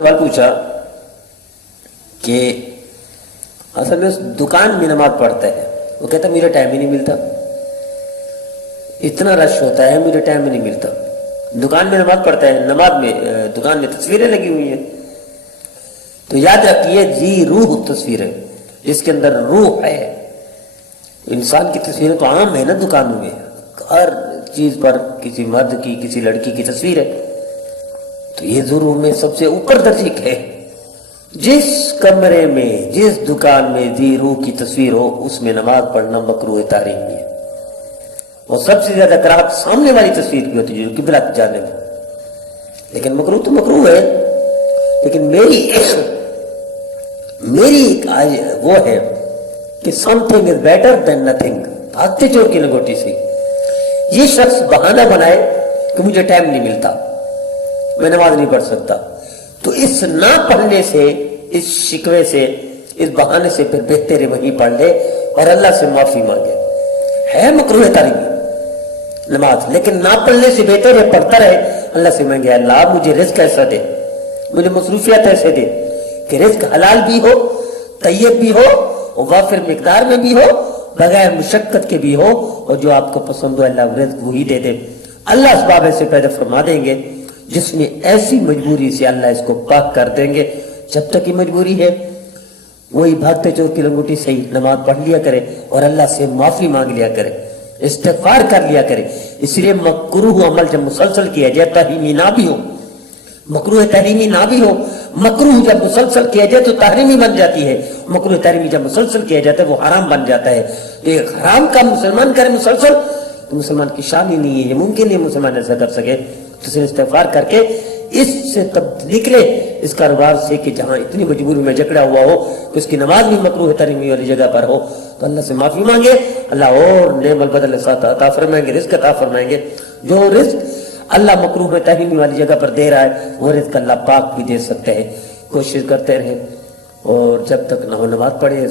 سوال پوچھا کہ اصل میں اس دکان میں نماز پڑھتا ہے، وہ کہتا مجھے ٹائم ہی نہیں ملتا، اتنا رش ہوتا ہے مجھے ٹائم ہی نہیں ملتا۔ دکان میں نماز پڑھتا ہے، نماز میں دکان میں تصویریں لگی ہوئی ہیں، تو یاد رکھیے جی روح تصویر ہے، جس کے اندر روح ہے۔ انسان کی تصویریں تو عام ہے نا دکانوں میں، ہر چیز پر کسی مرد کی کسی لڑکی کی تصویر ہے، تو یہ ضرور میں سب سے اوپر درجے کا ہے۔ جس کمرے میں جس دکان میں ذی روح کی تصویر ہو اس میں نماز پڑھنا مکروہ تحریمی ہے، اور سب سے زیادہ کراہت سامنے والی تصویر کی ہوتی ہے جو قبلہ کی جانب ہے۔ لیکن مکروہ تو مکروہ ہے، لیکن میری وہ ہے کہ some thing is better than nothing, بھاگتے چور کی لنگوٹی سے۔ یہ شخص بہانہ بنائے کہ مجھے ٹائم نہیں ملتا، میں نماز نہیں پڑھ سکتا، تو اس نہ پڑھنے سے، اس شکوے سے، اس بہانے سے پھر بہتر ہے وہیں پڑھ لے اور اللہ سے معافی مانگے۔ ہے مکروہ تحریمی نماز، لیکن نہ پڑھنے سے بہتر ہے پڑھتا رہے، اللہ سے مانگے اللہ مجھے رزق ایسا دے، مجھے مصروفیات ایسے دے کہ رزق حلال بھی ہو، طیب بھی ہو، اور وافر مقدار میں بھی ہو، بغیر مشقت کے بھی ہو، اور جو آپ کو پسند ہو اللہ رزق وہی دے دے۔ اللہ اسباب ایسے پیدا فرما دیں گے جس میں ایسی مجبوری سے اللہ اس کو پاک کر دیں گے۔ جب تک یہ مجبوری ہے وہی بھاگتے چور کی لنگوٹی سے ہی نماز پڑھ لیا کرے اور اللہ سے معافی مانگ لیا کرے، استغفار کر لیا کرے۔ اس لیے مکروہ عمل جب مسلسل کیا جائے تحریمی نہ بھی ہو، مکروہ تحریمی نہ بھی ہو، مکروہ جب مسلسل کیا جائے تو تحریمی بن جاتی ہے، مکروہ تحریمی جب مسلسل کیا جاتا ہے وہ حرام بن جاتا ہے۔ ایک حرام کا مسلمان کرے مسلسل تو مسلمان کی شان ہی نہیں ہے، یہ ممکن نہیں مسلمان ایسا کر سکے۔ تو اسے استغفار کر کے اس سے تب نکلے، اس کاروبار سے کہ جہاں اتنی مجبوری میں جکڑا ہوا ہو کہ اس کی نماز بھی مکروہ تحریمی والی جگہ پر ہو، تو اللہ سے معافی مانگے، اللہ اور نعم البدل عطا فرمائیں گے، رزق عطا فرمائیں گے۔ جو رزق اللہ مکروہ تحریمی والی جگہ پر دے رہا ہے وہ رزق اللہ پاک بھی دے سکتے ہیں۔ کوشش کرتے رہے اور جب تک نہ ہو نماز پڑھے۔